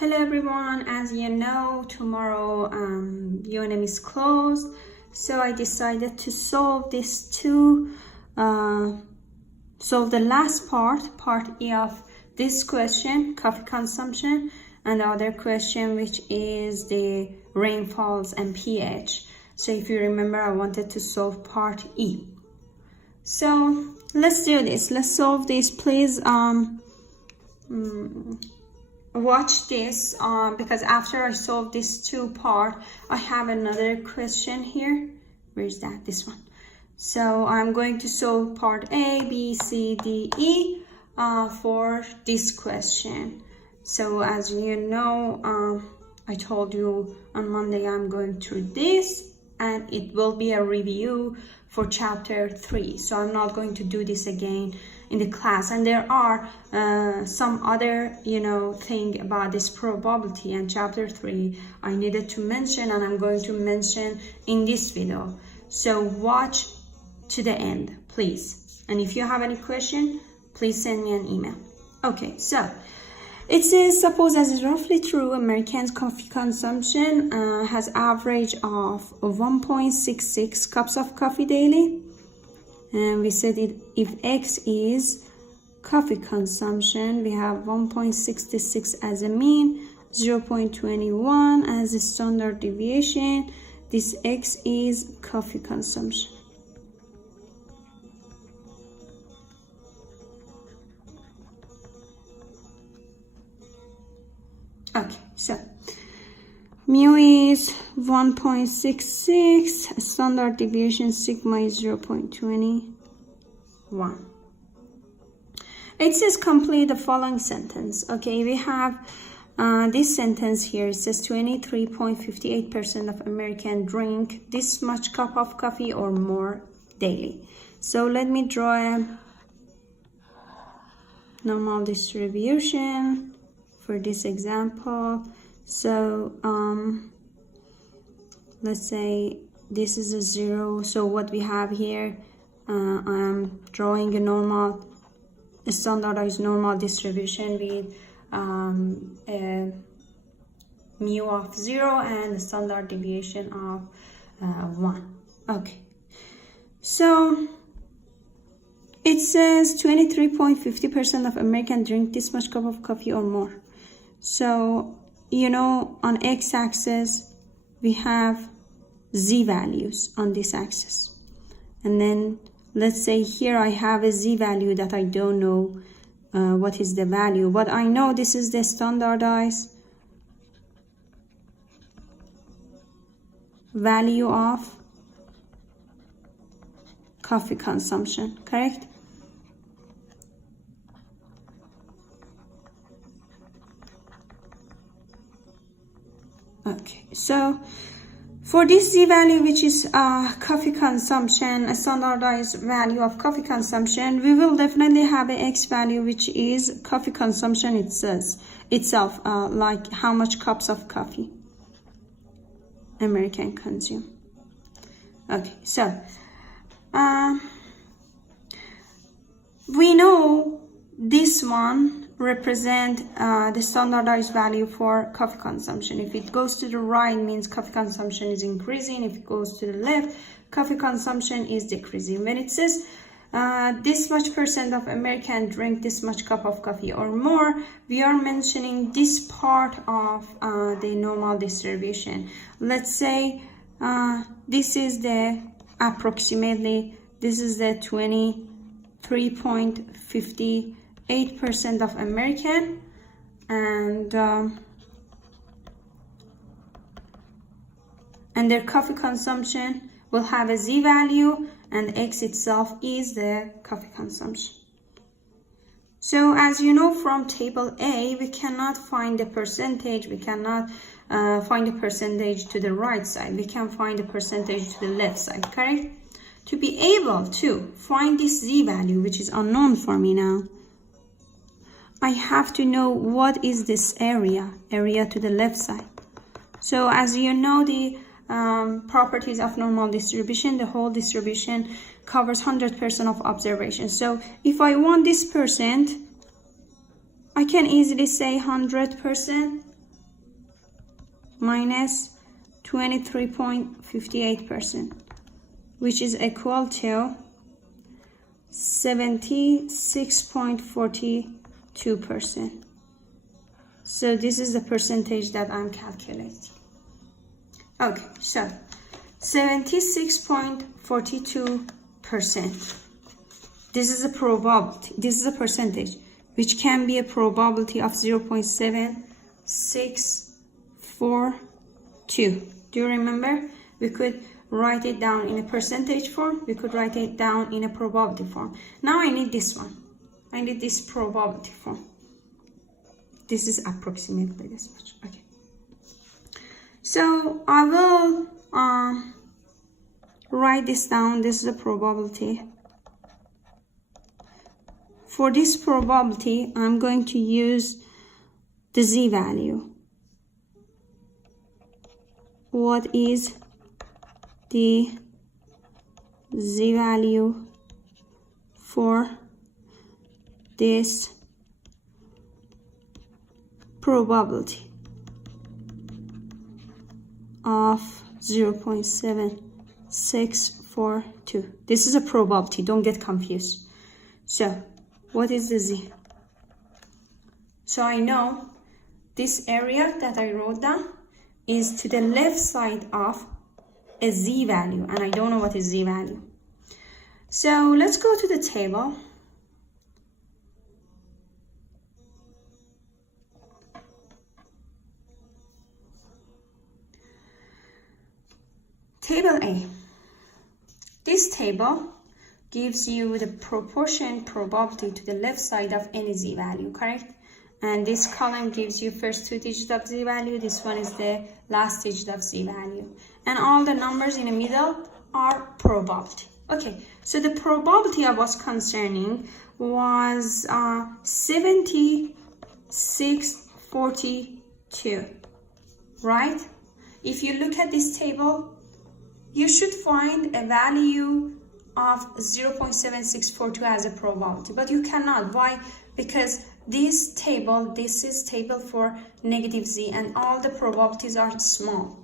Hello everyone, as you know, tomorrow UNM is closed, so I decided to solve solve the last part E of this question, coffee consumption, and the other question, which is the rainfalls and pH. So if you remember, I wanted to solve part E. So let's do this. Let's solve this. Please watch this because after I solve this two part, I have another question here. Where's that? This one. So I'm going to solve part A, B, C, D, E for this question. So as you know, I told you on Monday I'm going through this, and it will be a review for chapter 3. So I'm not going to do this again in the class, and there are some other thing about this probability and chapter 3 I needed to mention, and I'm going to mention in this video. So watch to the end, please, and if you have any question, please send me an email. Okay, so it says, suppose as is roughly true, Americans' coffee consumption has average of 1.66 cups of coffee daily. And we said if X is coffee consumption, we have 1.66 as a mean, 0.21 as a standard deviation. This X is coffee consumption. Okay, so mu is 1.66, standard deviation sigma is 0.21. It says complete the following sentence. Okay, we have this sentence here. It says 23.58% of Americans drink this much cup of coffee or more daily. So let me draw a normal distribution for this example. So let's say this is a 0. So what we have here, I'm drawing a standardized normal distribution with a mu of 0 and a standard deviation of 1. Okay, so it says 23.50% of Americans drink this much cup of coffee or more. So on x-axis we have z values on this axis, and then let's say here I have a z value that I don't know what is the value, but I know this is the standardized value of coffee consumption, correct? Okay, so for this z value, which is coffee consumption, a standardized value of coffee consumption, we will definitely have an x value, which is coffee consumption itself, like how much cups of coffee American consume. Okay, so we know this one represent the standardized value for coffee consumption. If it goes to the right, means coffee consumption is increasing. If it goes to the left, coffee consumption is decreasing. When it says this much percent of Americans drink this much cup of coffee or more, we are mentioning this part of the normal distribution. Let's say this is the approximately, this is the 23.58% of American, and their coffee consumption will have a z value, and x itself is the coffee consumption. So as you know from table A, we cannot find the percentage. We cannot find the percentage to the right side. We can find the percentage to the left side, correct? To be able to find this z value, which is unknown for me now, I have to know what is this area to the left side. So as you know, the properties of normal distribution, the whole distribution covers 100% of observation. So if I want this percent, I can easily say 100% minus 23.58%, which is equal to 76.42%. So this is the percentage that I'm calculating. Okay, so 76.42%. This is a probability. This is a percentage, which can be a probability of 0.7642. Do you remember? We could write it down in a percentage form. We could write it down in a probability form. Now I need this one. I need this probability form. This is approximately this much. Okay. So I will write this down. This is a probability. For this probability, I'm going to use the z-value. What is the z-value for this probability of 0.7642? This is a probability, don't get confused. So what is the z? So I know this area that I wrote down is to the left side of a z-value, and I don't know what is z-value. So let's go to the table. Table A. This table gives you the proportion probability to the left side of any z-value, correct? And this column gives you first two digits of z-value. This one is the last digit of z-value. And all the numbers in the middle are probability. Okay, so the probability I was concerning was 76.42, right? If you look at this table, you should find a value of 0.7642 as a probability, but you cannot. Why? Because this is table for negative z, and all the probabilities are small.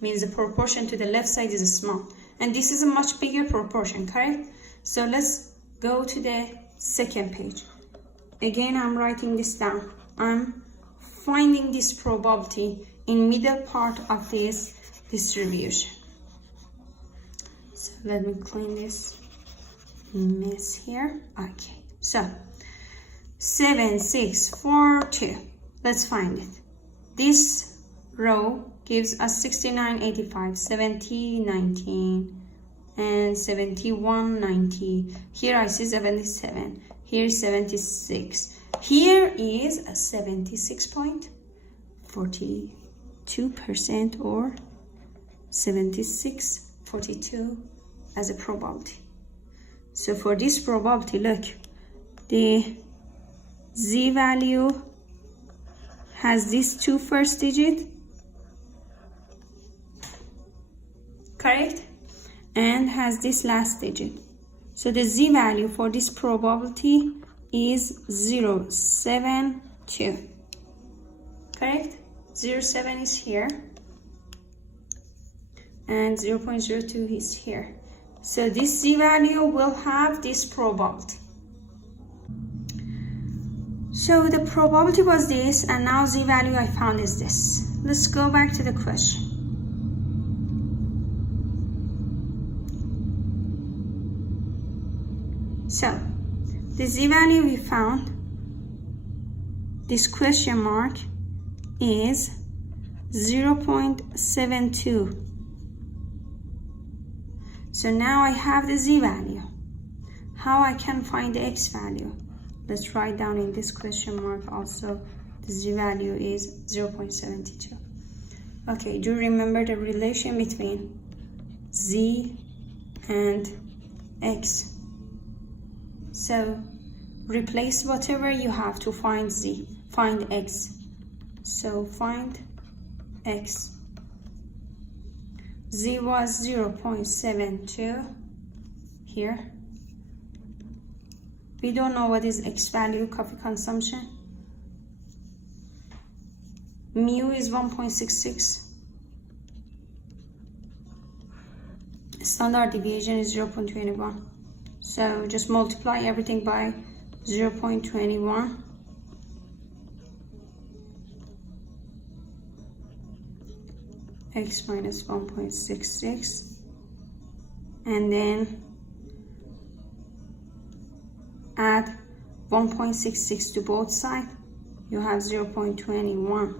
Means the proportion to the left side is small, and this is a much bigger proportion, correct? So let's go to the second page. Again, I'm writing this down. I'm finding this probability in middle part of this distribution. So let me clean this mess here. Okay, so 7642. Let's find it. This row gives us 69, 85, 70, 19, and 71, 90. Here I see 77. Here 76. Here is a 76.42% or 76.42 as a probability. So for this probability, look, the z-value has these two first digits, correct? And has this last digit. So the z-value for this probability is 0.72, correct? 0.7 is here and 0.02 is here. So this z-value will have this probability. So the probability was this, and now z-value I found is this. Let's go back to the question. So the z-value we found, this question mark, is 0.72. So now I have the z-value. How I can find the x value? Let's write down in this question mark also the z-value is 0.72. Okay, do you remember the relation between z and x? So replace whatever you have to find z, find x. So find x. Z was 0.72 here. We don't know what is x value, coffee consumption. Mu is 1.66. Standard deviation is 0.21. So just multiply everything by 0.21. X minus 1.66. And then add 1.66 to both sides. You have 0.21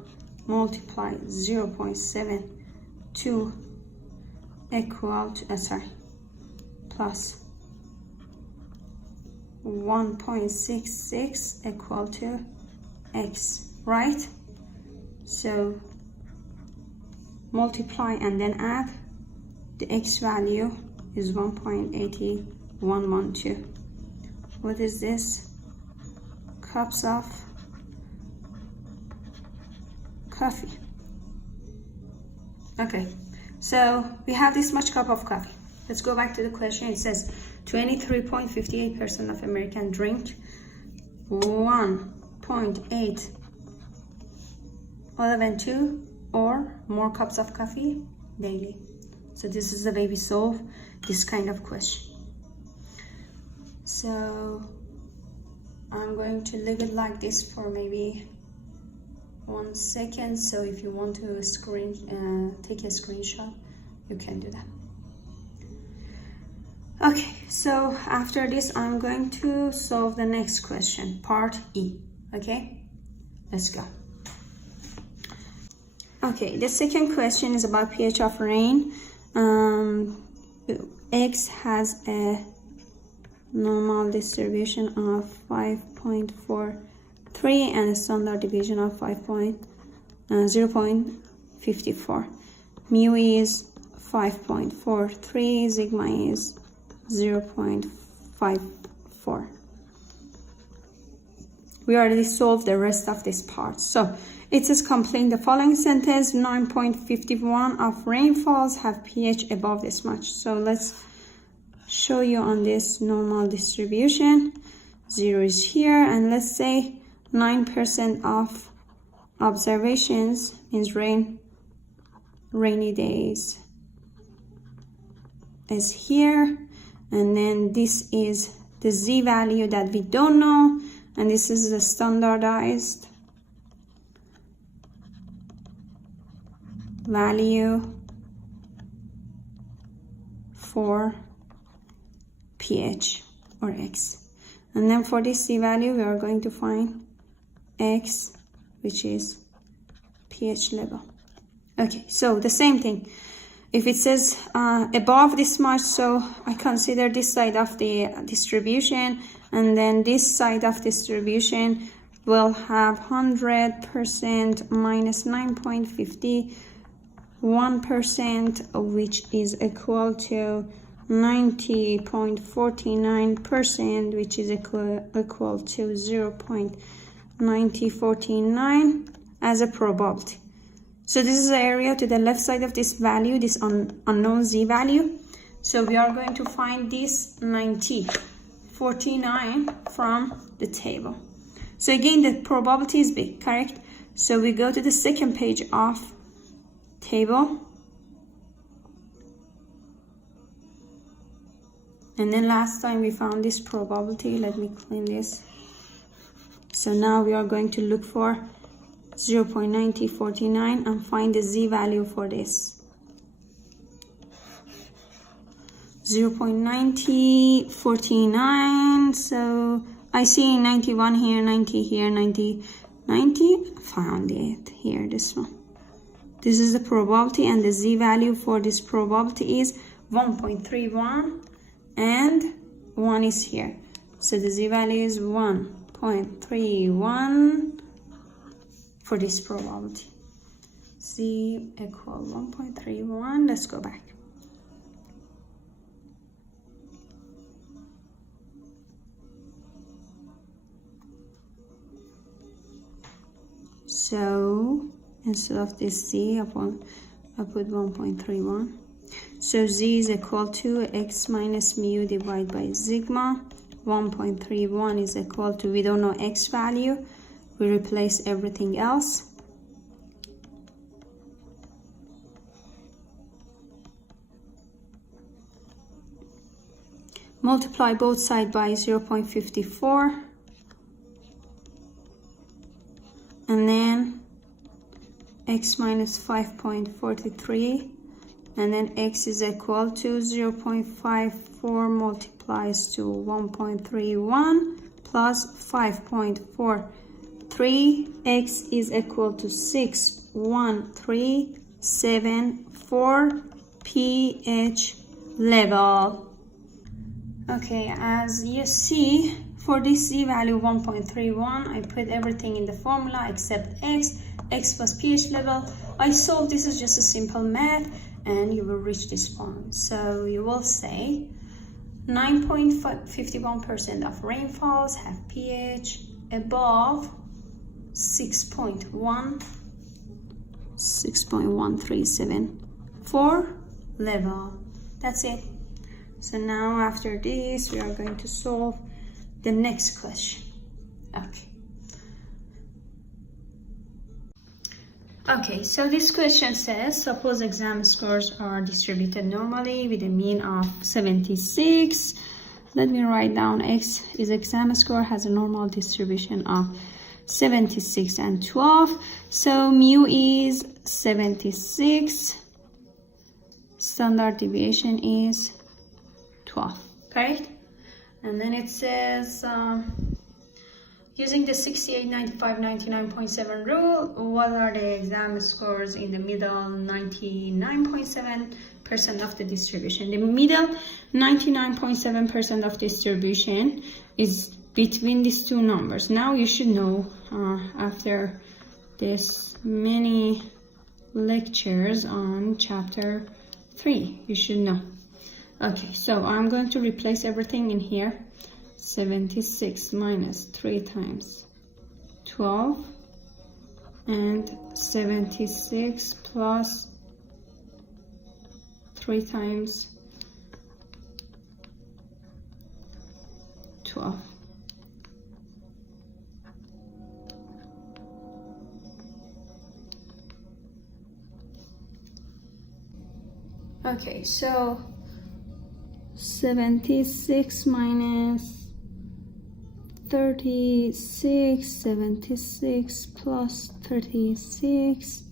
multiply 0.72 equal to plus 1.66 equal to x, right? So multiply and then add. The x value is 1.8112. What is this? Cups of coffee. Okay, so we have this much cup of coffee. Let's go back to the question. It says 23.58% of Americans drink 1.812 or more cups of coffee daily. So this is the way we solve this kind of question. So I'm going to leave it like this for maybe 1 second. So if you want to take a screenshot, you can do that. Okay, so after this I'm going to solve the next question, part E. Okay, let's go. Okay, the second question is about pH of rain. X has a normal distribution of 5.43 and a standard deviation of 0.54. Mu is 5.43, sigma is 0.54. We already solved the rest of this part. So it says complete the following sentence. 9.51 of rainfalls have pH above this much. So let's show you on this normal distribution. 0 is here, and let's say 9% of observations means rainy days is here, and then this is the z value that we don't know, and this is the standardized value for pH or x. And then for this z value we are going to find x, which is pH level. Okay, so the same thing. If it says above this much, so I consider this side of the distribution, and then this side of distribution will have 100% minus 9.51%, which is equal to 90.49%, which is equal to 0.9049 as a probability. So this is the area to the left side of this value, this unknown z value. So we are going to find this 90.49 from the table. So again, the probability is big, correct? So we go to the second page of table. And then last time we found this probability. Let me clean this. So now we are going to look for 0.9049 and find the z value for this. 0.9049. So I see 91 here, 90 here, 90. Found it here, this one. This is the probability, and the z value for this probability is 1.31, and 1 is here. So the z value is 1.31 for this probability. Z equal 1.31. Let's go back. So instead of this z, I put 1.31. So z is equal to x minus mu divided by sigma. 1.31 is equal to, we don't know x value. We replace everything else. multiply both sides by 0.54, and then x minus 5.43, and then x is equal to 0.54 multiplies to 1.31 plus 5.43, x is equal to 61374 pH level. Okay, as you see, for this z value 1.31, I put everything in the formula except x. X was pH level. I solved. This is just a simple math, and you will reach this point. So you will say 9.51% of rainfalls have pH above 6.1374 level. That's it. So now after this, we are going to solve the next question. Okay, so this question says, suppose exam scores are distributed normally with a mean of 76. Let me write down x is exam score has a normal distribution of 76 and 12. So mu is 76. Standard deviation is 12, correct? And then it says, using the 68, 95, 99.7 rule, what are the exam scores in the middle 99.7% of the distribution? The middle 99.7% of distribution is between these two numbers. Now you should know, after this many lectures on chapter 3, you should know. Okay, so I'm going to replace everything in here. 76 minus 3 times 12, and 76 plus 3 times 12. Okay, so 76 minus 36, 76 plus 36,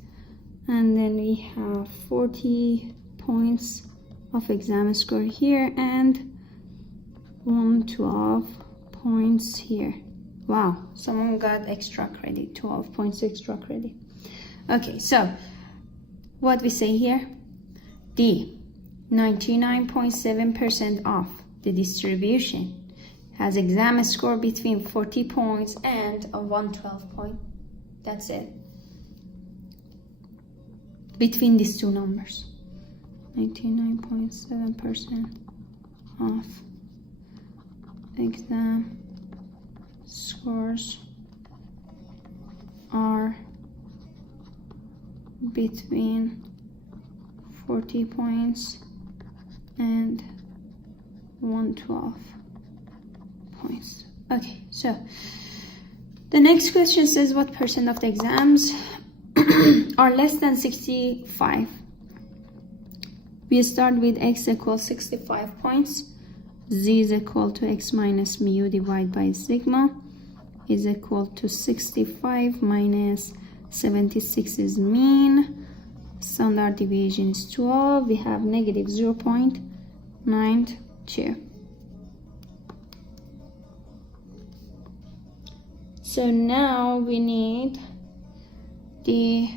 and then we have 40 points of exam score here and 112 points here. Wow, someone got extra credit, 12 points extra credit. Okay, so what we say here, the 99.7% of the distribution has exam score between 40 points and a 112 point. That's it. Between these two numbers. 99.7% of exam scores are between 40 points and 112 points. Okay, so the next question says, what percent of the exams are less than 65? We start with x equals 65 points. Z is equal to x minus mu divided by sigma is equal to 65 minus 76 is mean. Standard deviation is 12. We have negative 0.92. So now we need the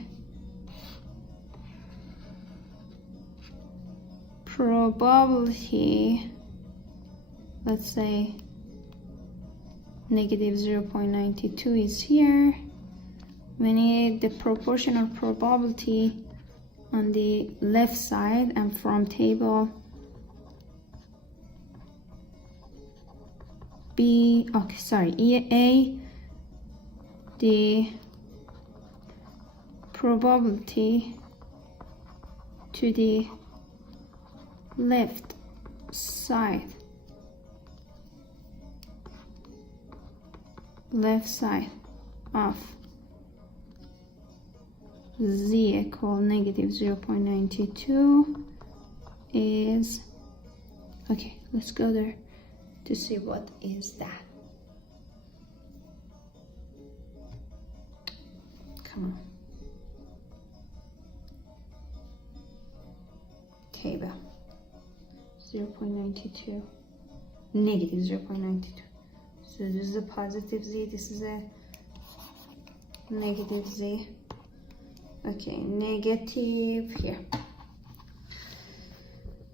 probability, let's say negative 0.92 is here. We need the proportional probability on the left side, and from table B, okay, sorry, A, the probability to the left side of Z equal negative 0.92 is, okay, let's go there. to see what is that. Come on. Table 0.92, negative 0.92. So this is a positive z, this is a negative z. Okay, negative here.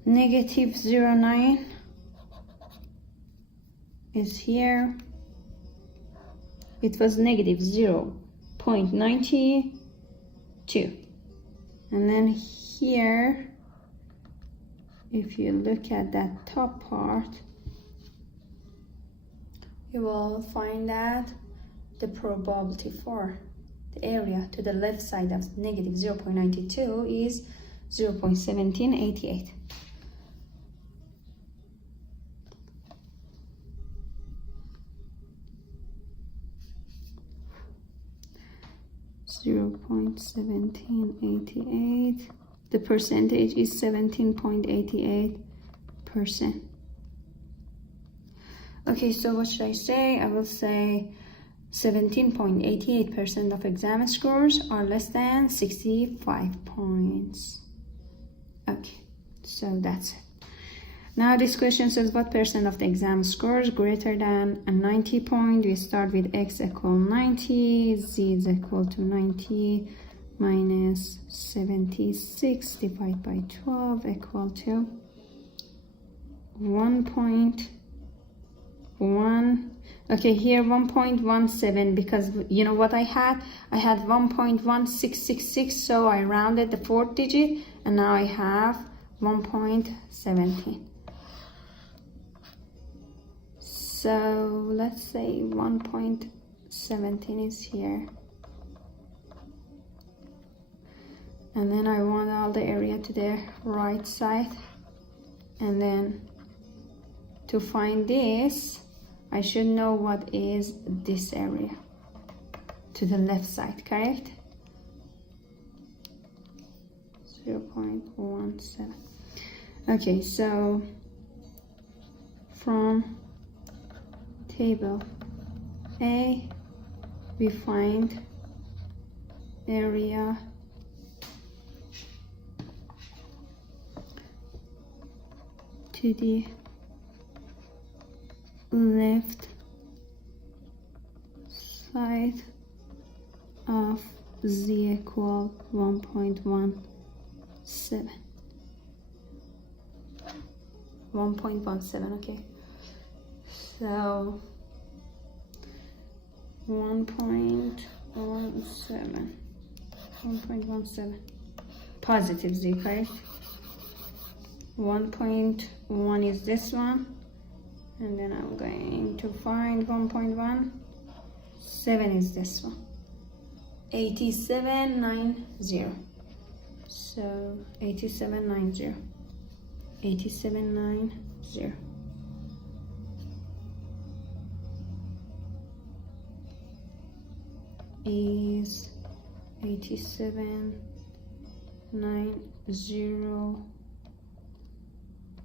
Negative 0.9 is here. It was negative 0.92. And then here, if you look at that top part, you will find that the probability for the area to the left side of negative 0.92 is 0.1788. The percentage is 17.88%. Okay, so what should I say? I will say 17.88% of exam scores are less than 65 points. Okay, so that's it. Now this question says what percent of the exam scores greater than a 90 point? We start with x equal 90, z is equal to 90 minus 76 divided by 12 equal to 1.1. Okay, here 1.17, because you know what I had 1.1666, so I rounded the fourth digit and now I have 1.17. So let's say 1.17 is here. And then I want all the area to the right side. And then to find this, I should know what is this area to the left side, correct? 0.17. Okay, so from table A, we find area to the left side of z equal 1.17. 1.17, okay. So 1.17 positive z, correct? 1.1 is this one, and then I'm going to find 1.17 is this one. 8790. So 8790. 8790. Is 8790,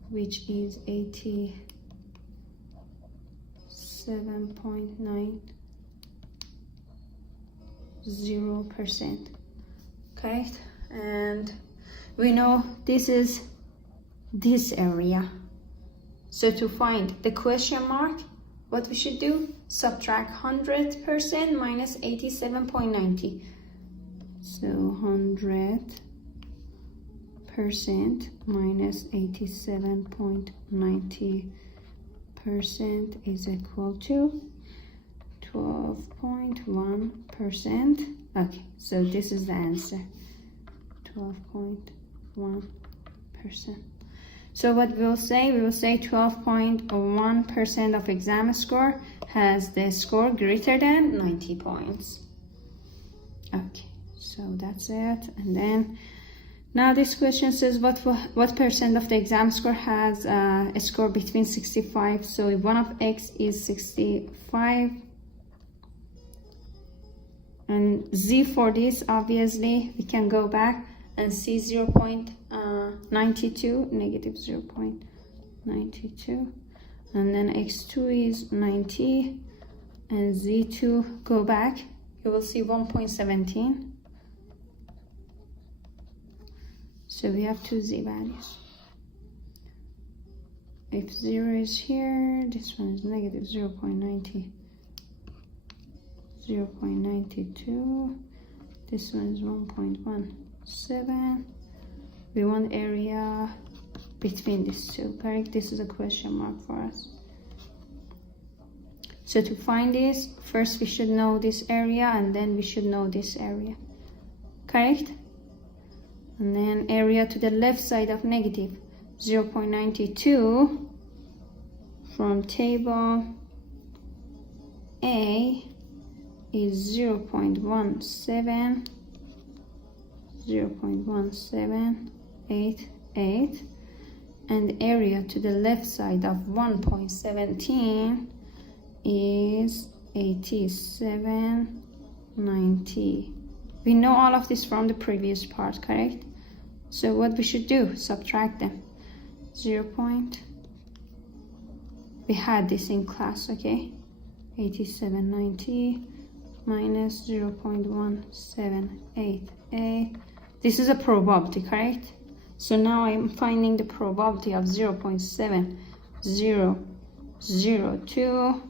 which is 87.90%, correct? And we know this is this area. So to find the question mark, what we should do? Subtract 100% minus 87.90. So 100% minus 87.90% is equal to 12.1%. Okay, so this is the answer. 12.1%. So what we'll say, 12.1% of exam score has the score greater than 90 points. Okay, so that's it. And then now this question says what percent of the exam score has a score between 65. So if one of x is 65 and z for this, obviously we can go back and see 0.92, negative 0.92, and then x2 is 90, and z2, go back, you will see 1.17. So we have two z values. If 0 is here, this one is negative 0.90, 0.92, this one is 1.17. We want area between these two, correct? This is a question mark for us. So to find this, first we should know this area, and then we should know this area, correct? And then area to the left side of negative 0.92 from table A is 0.1788, and area to the left side of 1.17 is 8790. We know all of this from the previous part, correct? So what we should do, subtract them. We had this in class, okay? 8790 minus 0.1788. This is a probability, correct? So now I'm finding the probability of 0.7002,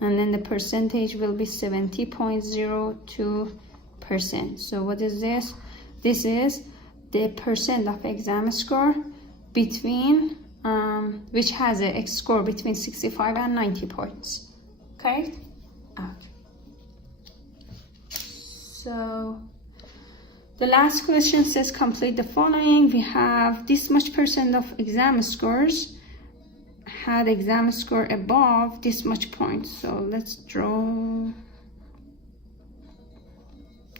and then the percentage will be 70.02%. So what is this? This is the percent of exam score between which has a X score between 65 and 90 points, correct? Okay. So the last question says complete the following. We have this much percent of exam scores had exam score above this much points. So let's draw.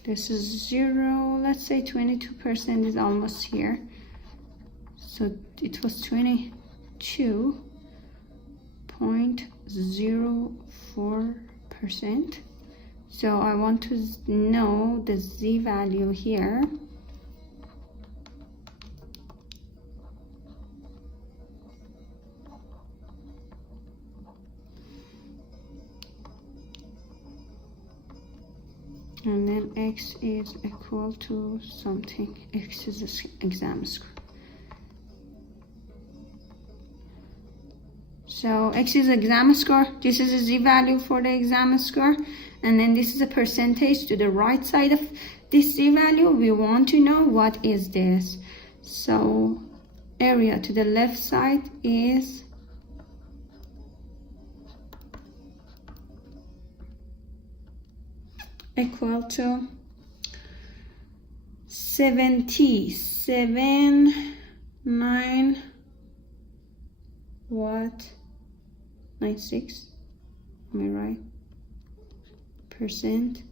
This is 0. Let's say 22% is almost here. So it was 22.04%. So I want to know the z value here. And then x is equal to something. X is the exam score. So x is exam score. This is a z value for the exam score. And then this is a percentage to the right side of this z value. We want to know what is this. So area to the left side is equal to 77.9 what 96, am I right? Percent.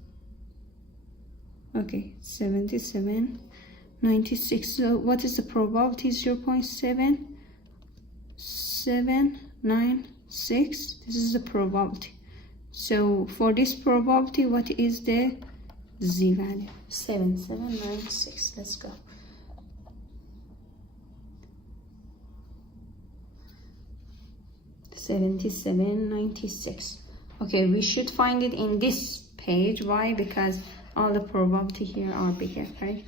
Okay, 77.96. So what is the probability? 0.7796. This is the probability. So for this probability, what is the z value? 7796. Let's go. $77.96. Okay, we should find it in this page. Why? Because all the probability here are bigger, right?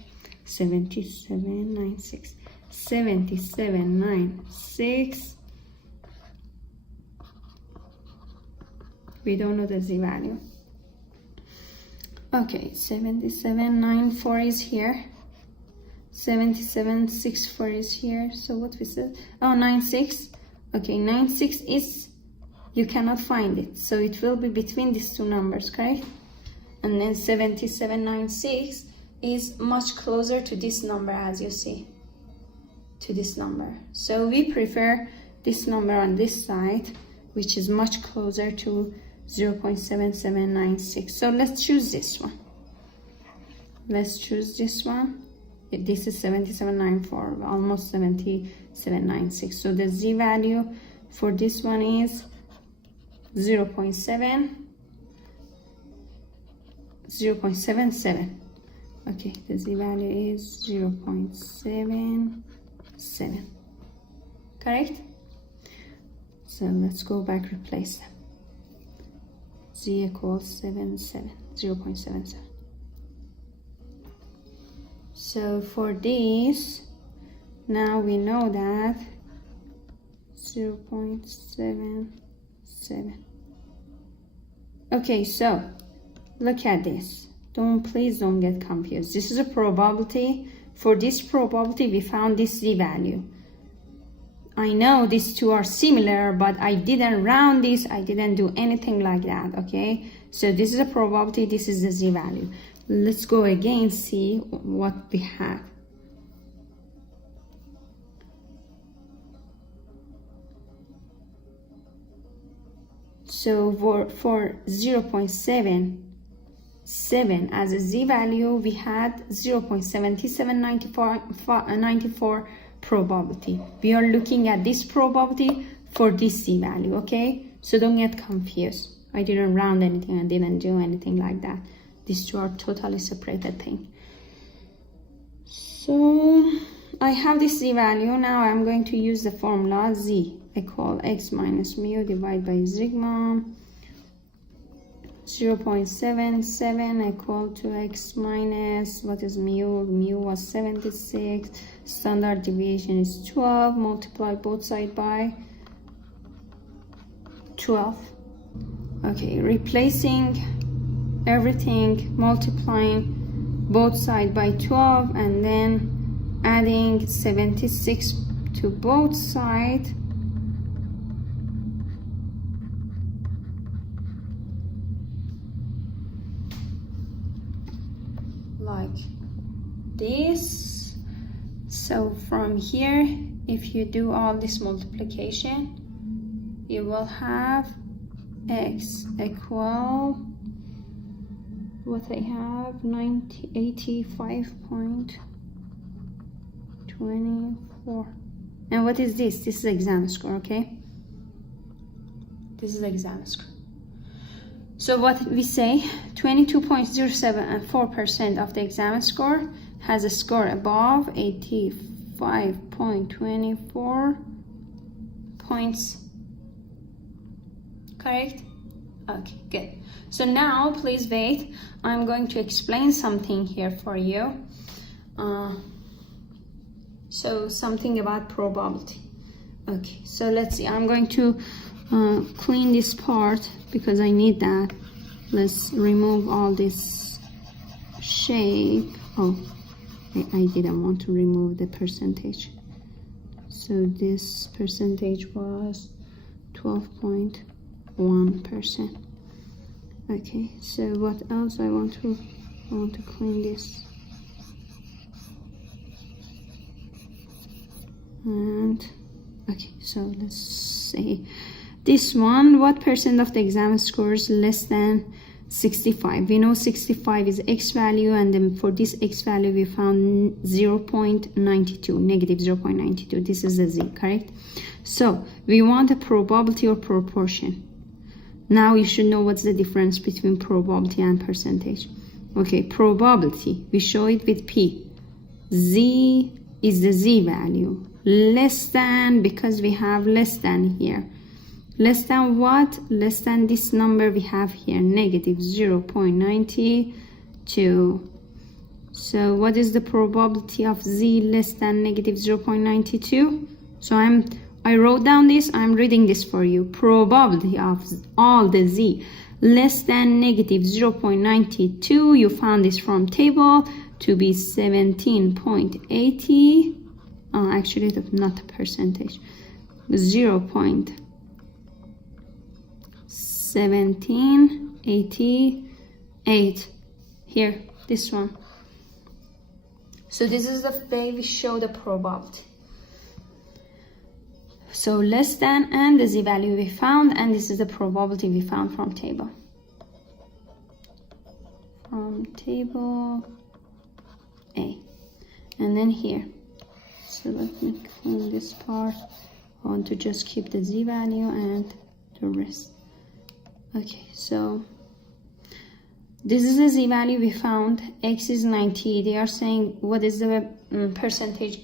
77.96. 77.96. We don't know the z value. Okay, 77.94 is here. 77.64 is here. So what we said? Oh, 96. Okay, 96 is, you cannot find it. So it will be between these two numbers, correct? And then 77.96 is much closer to this number, as you see. To this number. So we prefer this number on this side, which is much closer to 0.7796. So let's choose this one. Let's choose this one. This is 77.94, almost 77.96. So the z value for this one is 0.77. Okay, the z value is 0.77. Correct? So let's go back, replace them. Z equals 0.77. So for this, now we know that 0.77. Okay, so look at this. Please don't get confused. This is a probability. For this probability, we found this Z value. I know these two are similar, but I didn't round this. I didn't do anything like that, okay? So this is a probability, this is the Z value. Let's go again, see what we have. So for 0.77 as a Z value, we had 0.7794 probability. We are looking at this probability for this Z value, okay? So don't get confused. I didn't round anything, I didn't do anything like that. These two are totally separated thing. So I have this Z value. Now I'm going to use the formula Z equal x minus mu divided by sigma. 0.77 equal to x minus, what is mu? Mu was 76. Standard deviation is 12. Multiply both sides by 12. Okay, replacing everything, multiplying both sides by 12, and then adding 76 to both sides. Like this. So from here, if you do all this multiplication, you will have x equal what I have, 85.24. And what is this? This is exam score, okay? This is exam score. So what we say, 22.074% of the exam score has a score above 85.24 points. Correct? Okay, good. So now please wait. I'm going to explain something here for you. So something about probability. Okay, so let's see. I'm going to clean this part because I need that. Let's remove all this shape. Oh, I didn't want to remove the percentage. So this percentage was 12.1%. Okay, so what else I want to clean this. And okay, so let's say this one, what percent of the exam scores less than 65? We know 65 is x value, and then for this x value we found 0.92, negative 0.92. This is the Z, correct? So we want a probability or proportion. Now you should know what's the difference between probability and percentage. Okay, probability, we show it with P. Z is the Z value. Less than, because we have less than here. Less than what? Less than this number we have here, negative 0.92. So what is the probability of Z less than negative 0.92? So I wrote down this, I'm reading this for you. Probability of all the Z less than negative 0.92, you found this from table to be 17.80. Actually, not a percentage. 0.1788. Here, this one. So this is the way we show the probability. So less than and the Z value we found, and this is the probability we found from table. From table A. And then here. So let me clean this part. I want to just keep the Z value and the rest. Okay, so this is the Z value we found. X is 90. They are saying what is the percentage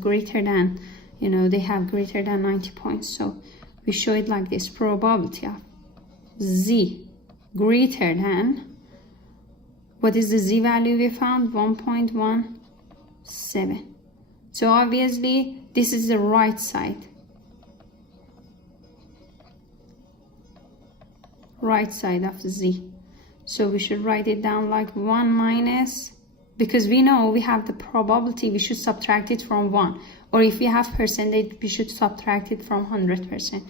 greater than, you know, they have greater than 90 points. So we show it like this: probability of z greater than, what is the z value we found? 1.17. So obviously this is the right side. Right side of z. So we should write it down like 1 minus, because we know we have the probability, we should subtract it from 1. Or if we have percentage, we should subtract it from 100%.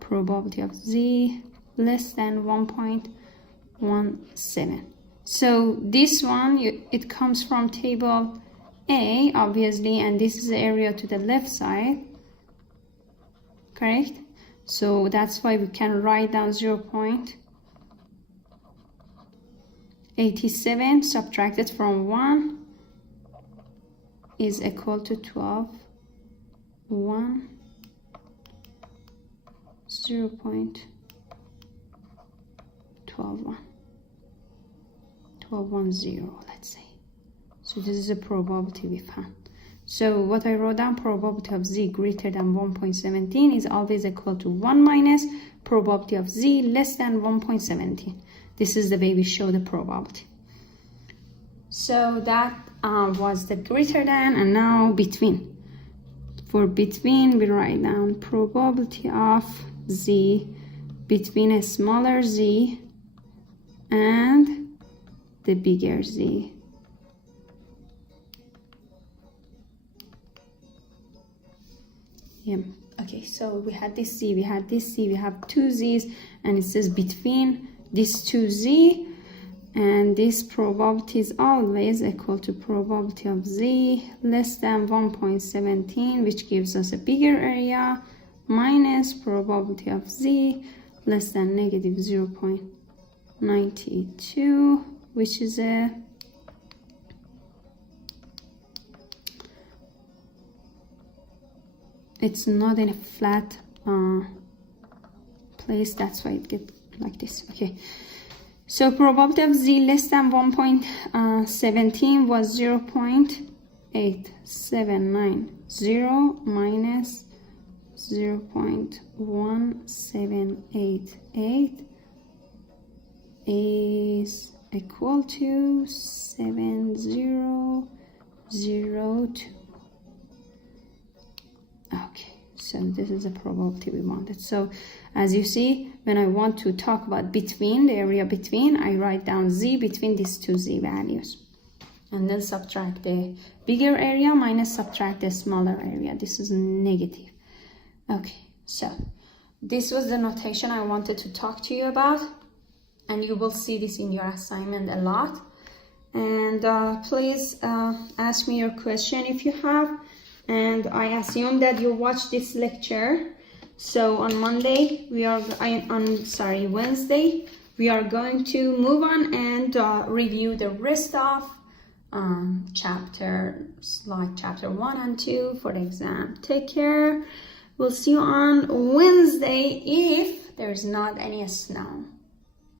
Probability of z less than 1.17. So this one, it comes from table A, obviously, and this is the area to the left side, correct? So that's why we can write down 0.87 subtracted from 1 is equal to 12. 0.1210, let's say. So this is a probability we found. So what I wrote down, probability of z greater than 1.17 is always equal to 1 minus probability of z less than 1.17. This is the way we show the probability. So that was the greater than, and now between. For between, we write down probability of z between a smaller z and the bigger z. Yeah. Okay, so we had this z, we had this z, we have two z's, and it says between these two z, and this probability is always equal to probability of z less than 1.17, which gives us a bigger area, minus probability of z less than negative 0.92, which is a it's not in a flat place, that's why it gets like this. Okay, so probability of z less than 1.17 was 0.8790 minus 0.1788 is equal to 7002. Okay, so this is the probability we wanted. So as you see, when I want to talk about between, the area between, I write down z between these two z values, and then subtract the bigger area minus subtract the smaller area. This is negative. Okay, so this was the notation I wanted to talk to you about, and you will see this in your assignment a lot. And please ask me your question if you have. And I assume that you watched this lecture. So on Wednesday, we are going to move on and review the rest of chapters, like chapter 1 and 2 for the exam. Take care. We'll see you on Wednesday if there's not any snow.